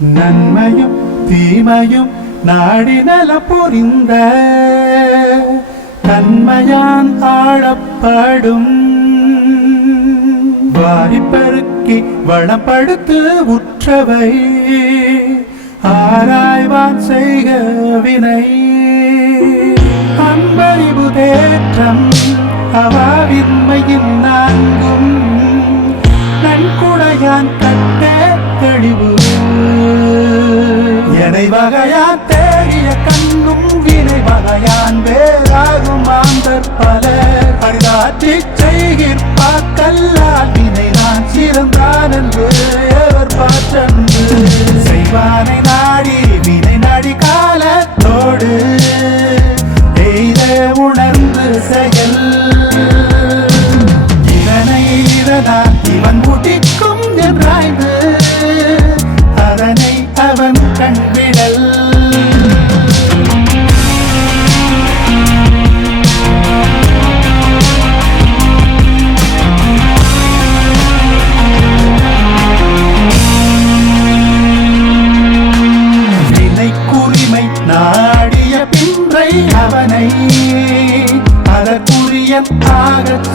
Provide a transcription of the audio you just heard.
நன்மையும் தீமையும் நாடி நல புரிந்த தன்மையான் ஆளப்படும் வாரிப்பெருக்கி வளப்படுத்து உற்றவை ஆராய்வான் செய்க வினை அன்பறிவு தேற்றம் அவாவின்மையின் நான்கும் நன்குடையான் கட்டே தெளிவு எனை வகையான் தேடிய கண்ணும் வினை வகையான் வேறாகும் ஆந்தர் பலர் அரிதாற்றி செய்கிற்பாக்கல்லால் வினை நான் சிறந்தான் என்று எவர் பாற்றன்று செய்வானை நாடி வினை நாடி காலத்தோடு எய்த உணர்ந்து செயல் இதனை இதனால் இவன் முட்டிக்கும் என்றாய்ந்து அதனை அவன் கண்விடல் வினைக்குரிமை நாடிய பின்றை அவனை அதற்குரிய ஆகச்